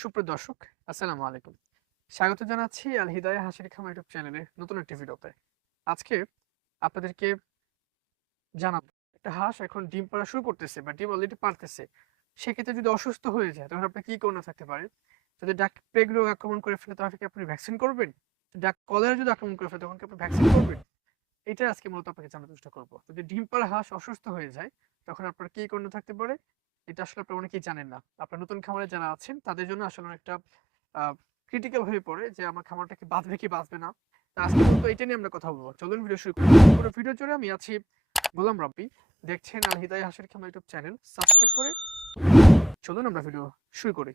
সুপ্রিয় দর্শক, আসসালামু আলাইকুম। স্বাগত জানাচ্ছি আল হিদায়া হাসির খামা ইউটিউব চ্যানেলে নতুন একটি ভিডিওতে। আজকে আপনাদেরকে জানাব, একটা হাঁস এখন ডিম পাড়া শুরু করতেছে বা ডিম অলরেডি পারতেছে সেক্ষেত্রে যদি অসুস্থ হয়ে যায় তখন আপনি কি করণীয় থাকতে পারে? যদি ডাক প্লেগ রোগ আক্রমণ করে ফেলে, তাহলে কি আপনি ভ্যাকসিন করবেন? ডাক কলেরা যদি আক্রমণ করে ফেলে, তখন কি আপনি ভ্যাকসিন করবেন? এটা আজকে মূলত আপনাকে জানার চেষ্টা করব। যদি ডিম পাড়া হাঁস অসুস্থ হয়ে যায়, তখন আপনার কি করণীয় থাকতে পারে? এটা আসলে আপনি অনেকেই জানেন না। আপনার নতুন খামারে যারা আছেন, তাদের জন্য আসলে অনেকটা ক্রিটিক্যাল হয়ে পড়ে যে আমার খামারটা কি বাঁচবে কি বাঁচবে না। আজকে তো এটা নিয়ে আমরা কথা বলব। চলুন ভিডিও শুরু করি। পুরো ভিডিও জুড়ে আমি আছি গোলাম রাব্বি। দেখছেন আল হিদায় হাসির খামার ইউটিউব চ্যানেল। সাবস্ক্রাইব করে চলুন আমরা ভিডিও শুরু করি।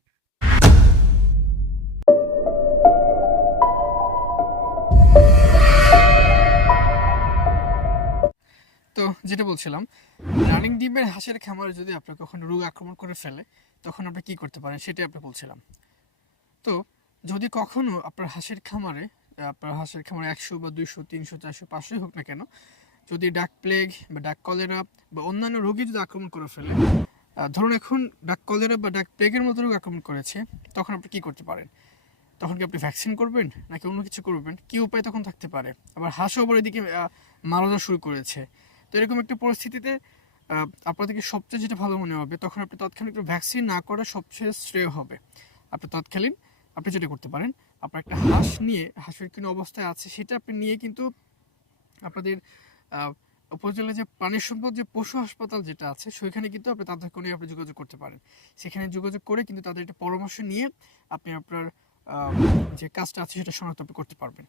যেটা বলছিলাম রানিং ডিমের হাঁসের খামারে যদি আপনার কখনো রোগ আক্রমণ করে ফেলে, তখন আপনি কি করতে পারেন সেটাই আপনি বলছিলাম। তো যদি কখনো আপনার হাঁসের খামারে, আপনার হাঁসের খামারে একশো বা দুইশো, তিনশো, চারশো পাঁচশোই হোক না কেন, যদি ডাক প্লেগ বা ডাক কলেরা বা অন্যান্য রোগী যদি আক্রমণ করে ফেলে ধরুন এখন ডাক কলেরা বা ডাক প্লেগের মতো রোগ আক্রমণ করেছে, তখন আপনি কি করতে পারেন? তখন কি আপনি ভ্যাকসিন করবেন নাকি অন্য কিছু করবেন? কি উপায় তখন থাকতে পারে? আবার হাঁসও আবার এদিকে মারা যাওয়া শুরু করেছে। তো এরকম একটা পরিস্থিতিতে আপনাদেরকে সবচেয়ে যেটা ভালো মনে হবে তখন আপনি তৎক্ষণিক ভ্যাকসিন না করা সবচেয়ে শ্রেয় হবে। আপনি তৎকালীন আপনি যেটা করতে পারেন আপনার একটা হাঁস নিয়ে হাঁসের কিনো অবস্থায় আছে সেটা আপনি নিয়ে কিন্তু আপনাদের আহ, উপজেলায় যে প্রাণী সম্পদ যে পশু হাসপাতাল যেটা আছে সেখানে কিন্তু আপনি তাদের কোনো আপনি যোগাযোগ করতে পারেন। সেখানে যোগাযোগ করে কিন্তু তাদের একটা পরামর্শ নিয়ে আপনি আপনার যে কাজটা আছে সেটা শনাক্ত করতে পারবেন।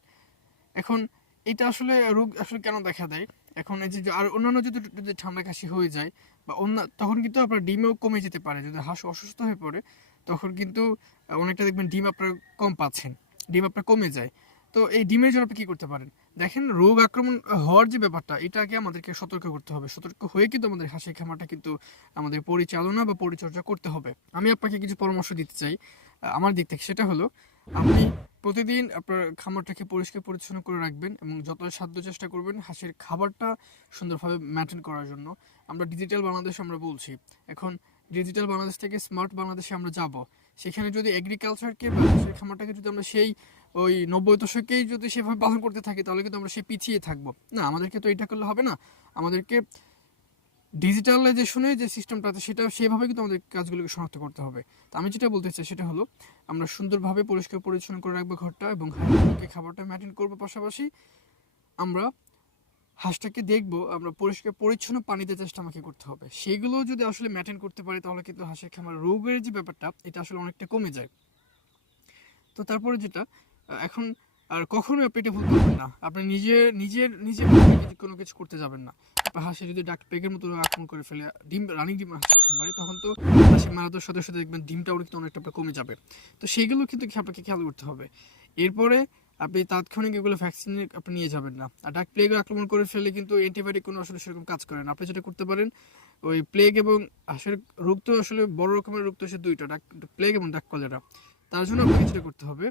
এখন এটা আসলে রোগ আসলে কেন দেখা দেয়? এখন এই যে আর অন্যান্য যদি যদি ঠান্ডা কাশি হয়ে যায় বা অন্য তখন কিন্তু আপনার ডিমও কমে যেতে পারে। যদি হাঁস অসুস্থ হয়ে পড়ে, তখন কিন্তু অনেকটা দেখবেন ডিম আপনার কম পাচ্ছেন। ডিম আপনার কমে যায়। তো এই ডিমের জন্য আপনি কি করতে পারেন? দেখেন, রোগ আক্রমণ হওয়ার যে ব্যাপারটা, এটাকে আমাদেরকে সতর্ক করতে হবে। সতর্ক হয়ে কিন্তু আমাদের হাঁসের খামারটা কিন্তু আমাদের পরিচালনা বা পরিচর্যা করতে হবে। আমি আপনাকে কিছু পরামর্শ দিতে চাই। আমার দিক থেকে সেটা হলো আপনি প্রতিদিন আপনার খামারটাকে পরিষ্কার পরিচ্ছন্ন করে রাখবেন এবং যত সাধ্য চেষ্টা করবেন হাঁসের খাবারটা সুন্দরভাবে মেনটেন করার জন্য। আমরা ডিজিটাল বাংলাদেশ আমরা বলছি, এখন ডিজিটাল বাংলাদেশ থেকে স্মার্ট বাংলাদেশে আমরা যাব। সেখানে যদি এগ্রিকালচারকে বা হাঁসের খামারটাকে যদি আমরা সেই ওই নব্বই দশকেই যদি সেভাবে পালন করতে থাকি, তাহলে কিন্তু আমরা সে পিছিয়ে থাকব। না, আমাদেরকে তো এটা করলে হবে না। আমাদেরকে ডিজিটালাইজেশনের যে সিস্টেমটা আছে, সেটা সেভাবে কিন্তু আমাদের কাজগুলোকে শনাক্ত করতে হবে। তো আমি যেটা বলতে চাই সেটা হলো, আমরা সুন্দরভাবে পরিষ্কার পরিচ্ছন্ন করে রাখব ঘরটা এবং হাঁসগুলোকে খাবারটা মেনটেন করব পাশাপাশি আমরা হাঁসটাকে দেখব, আমরা পরিষ্কার পরিচ্ছন্ন পানিতে চেষ্টা আমাকে করতে হবে। সেগুলো যদি আসলে মেনটেন করতে পারি, তাহলে কিন্তু হাঁসের খামার রোগের যে ব্যাপারটা, এটা আসলে অনেকটা কমে যায়। তো তারপরে যেটা এখন আর কখনোই পেটে ভুল করবেন না। আপনি নিজে, নিজের নিজে কোনো কিছু করতে যাবেন না হাঁসে যদি ডাক পেগের মতো আক্রমণ করে ফেলে, ডিম, রানিং ডিম হাঁসের খামারে, তখন তো হাঁসে সাথে সাথে দেখবেন ডিমটাও কিন্তু অনেকটা কমে যাবে। তো সেইগুলো কিন্তু আপনাকে খেয়াল করতে হবে। এরপরে আপনি তাৎক্ষণিক এগুলো ভ্যাকসিন আপনি নিয়ে যাবেন না। আর ডাক প্লেগ আক্রমণ করে ফেলে কিন্তু অ্যান্টিবায়োটিক কোনো আসলে সেরকম কাজ করে না। আপনি যেটা করতে পারেন, ওই প্লেগ এবং হাঁসের রোগ তো আসলে বড় রকমের রোগ তো সে দুইটা, ডাক, প্লেগ এবং ডাক কলেরা। তার জন্য আপনাকে যেটা করতে হবে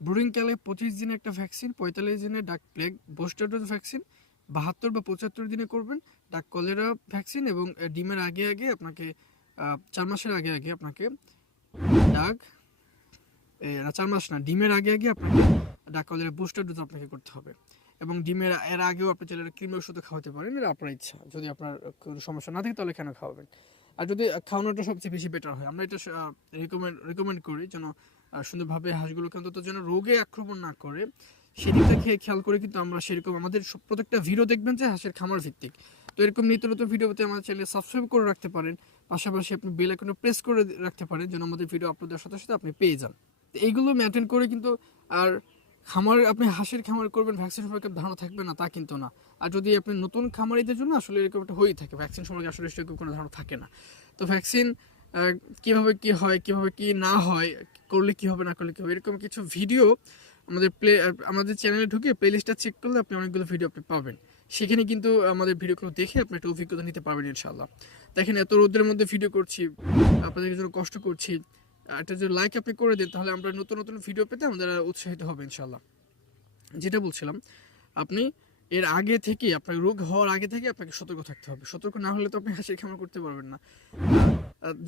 ব্রুডিং কালে পঁচিশ দিনে একটা ভ্যাকসিন, পঁয়তাল্লিশ দিনে ডাক প্লেগ, বুস্টার ডোজ ভ্যাকসিন, বাহাত্তর বা পঁচাত্তর দিনে করবেন ডাক কলেরা ভ্যাকসিন এবং ডিমের আগে আগে আপনাকে চার মাসের আগে আগে আপনাকে ডাক না, চার মাস না, ডিমের আগে আগে আপনাকে ডাক কলেরা বুস্টার ডোজ আপনাকে করতে হবে এবং ডিমের এর আগেও আপনি চাইলে ক্রিমের ওষুধ খাওয়াতে পারেন, এটা আপনার ইচ্ছা, যদি আপনার কোনো সমস্যা না থাকে তাহলে কেন খাওয়াবেন? আর যদি খাওয়ানোটা সবচেয়ে বেশি বেটার হয়, আমরা এটা রিকমেন্ড রিকমেন্ড করি যেন সুন্দরভাবে হাঁসগুলোকে অন্তত যেন রোগে আক্রমণ না করে, সেদিকটা খেয়ে খেয়াল করে কিন্তু আমরা সেরকম আমাদের প্রত্যেকটা ভিডিও দেখবেন যে হাঁসের খামার ভিত্তিক। তো এরকম নিত্য নতুন ভিডিও পেতে আমাদের চ্যানেল সাবস্ক্রাইব করে রাখতে পারেন, পাশাপাশি আপনি বেল আইকনে প্রেস করে রাখতে পারেন যেন আমাদের ভিডিও আপলোড দেওয়ার সাথে সাথে আপনি পেয়ে যান। তো এইগুলো মেনটেন করে কিন্তু আর খামার, আপনি হাঁসের খামার করবেন ভ্যাকসিন সম্পর্কে ধারণা থাকবে না, তা কিন্তু না। আর যদি আপনি নতুন খামারিদের জন্য আসলে এরকম একটা হয়েই থাকে ভ্যাকসিন সম্পর্কে আসলে সেরকম কোনো ধারণা থাকে না। তো ভ্যাকসিন কীভাবে কি হয়, কীভাবে কি না হয় করলে কি হবে, না করলে কি হবে, এরকম কিছু ভিডিও আমাদের প্লে আমাদের চ্যানেলে ঢুকে প্লে লিস্টটা চেক করলে আপনি অনেকগুলো ভিডিও আপনি পাবেন। সেখানে কিন্তু আমাদের ভিডিওগুলো দেখে আপনি একটা অভিজ্ঞতা নিতে পারবেন ইনশাল্লাহ দেখেন এত রোদের মধ্যে ভিডিও করছি আপনাদের জন্য কষ্ট করছি, একটা যদি লাইক আপনি করে দেন, তাহলে আমরা নতুন নতুন ভিডিও পেতে আমাদের উৎসাহিত হবে ইনশাল্লাহ যেটা বলছিলাম, আপনি এর আগে থেকে আপনার রোগ হওয়ার আগে থেকে আপনাকে সতর্ক থাকতে হবে। সতর্ক না হলে তো আপনি হাসির খামার করতে পারবেন না।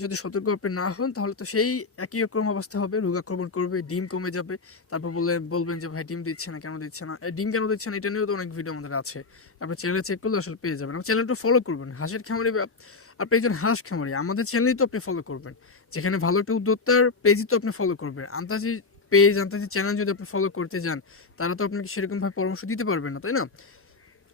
যদি সতর্ক আপনি না হন, তাহলে তো সেই একই রকম অবস্থা হবে। রোগ আক্রমণ করবে, ডিম কমে যাবে। তারপর বলে, বলবেন যে, ভাই, ডিম দিচ্ছে না, কেন দিচ্ছে না? ডিম কেন দিচ্ছে না, এটা নিয়েও তো অনেক ভিডিও আমাদের আছে। আপনার চ্যানেলে চেক করলে আসলে পেয়ে যাবেন। আমার চ্যানেলটা ফলো করবেন। হাঁসের খামারি আপনি একজন হাঁস খামারি। আমাদের চ্যানেলই তো আপনি ফলো করবেন। যেখানে ভালো একটা উদ্যোক্তার পেজই তো আপনি ফলো করবেন। আন্তাজি পেজ আন্তাজি চ্যানেল যদি আপনি ফলো করতে যান, তারা তো আপনাকে সেরকমভাবে পরামর্শ দিতে পারবেন না, তাই না?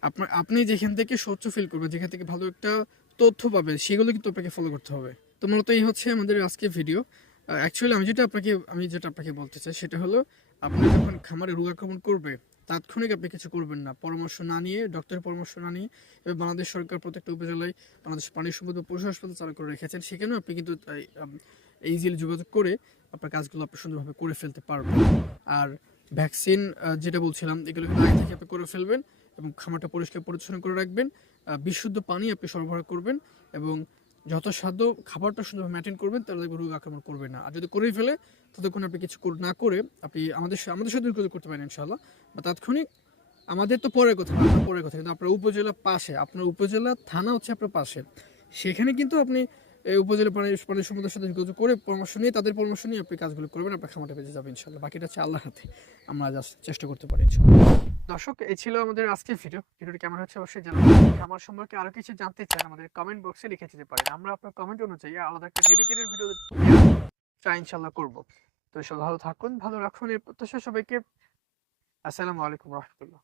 আপনার আপনি যেখান থেকে স্বচ্ছ ফিল করবেন, যেখান থেকে ভালো একটা তথ্য পাবেন, সেগুলো কিন্তু আপনাকে ফলো করতে হবে। তো মূলত এই হচ্ছে আমাদের আজকে ভিডিও অ্যাকচুয়ালি আমি যেটা আপনাকে, আমি যেটা আপনাকে বলতে চাই, সেটা হলো, আপনি যখন খামারে রোগ আক্রমণ করবে, তাৎক্ষণিক আপনি কিছু করবেন না। পরামর্শ না নিয়ে ডক্টরের পরামর্শ না নিয়ে, এবার বাংলাদেশ সরকার প্রত্যেকটা উপজেলায়, বাংলাদেশ পানি সম্পদ পশু হাসপাতাল চালু করে রেখেছেন, সেখানেও আপনি কিন্তু ইজিলি যোগাযোগ করে আপনার কাজগুলো আপনি সুন্দরভাবে করে ফেলতে পারবেন। আর ভ্যাকসিন যেটা বলছিলাম, এগুলো কিন্তু আগে থেকে আপনি করে ফেলবেন এবং খামারটা পরিষ্কার পরিচ্ছন্ন করে রাখবেন। বিশুদ্ধ পানি আপনি সরবরাহ করবেন এবং যথাসাধ্য খাবারটা সুন্দরভাবে মেনটেন করবেন, তাহলে রোগ আক্রমণ করবে না। আর যদি করেই ফেলে, ততক্ষণ আপনি কিছু না করে আপনি আমাদের আমাদের সাথে করতে পারেন ইনশাল্লাহ বা তাৎক্ষণিক আমাদের তো পরের কথা পরের কথা, কিন্তু আপনার উপজেলা পাশে, আপনার উপজেলা থানা হচ্ছে আপনার পাশে। সেখানে কিন্তু আপনি উপজেলা পানি পানি সম্পদের সাথে যোগাযোগ করে পরামর্শ নিয়ে, তাদের পরামর্শ নিয়ে আপনি কাজগুলো করবেন, আপনার খামারটা বেঁচে যাবে ইনশাল্লাহ বাকিটা হচ্ছে আল্লাহর হাতে। আমরা জাস্ট চেষ্টা করতে পারি দর্শক, এই ছিল আমাদের আজকের ভিডিও। ভিডিওটি কেমন হচ্ছে অবশ্যই জানাবেন। আমার সম্পর্কে আরও কিছু জানতে চান আমাদের কমেন্ট বক্সে লিখে দিতে পারেন। আমরা আপনার কমেন্ট অনুযায়ী আলাদা একটা ডেডিকেটেড ভিডিও ট্রাই ইনশাল্লাহ করব। তো সব ভালো থাকুন, ভালো রাখুন এই প্রত্যাশা সবাইকে। আসসালামু আলাইকুম রহমতুল্লাহ।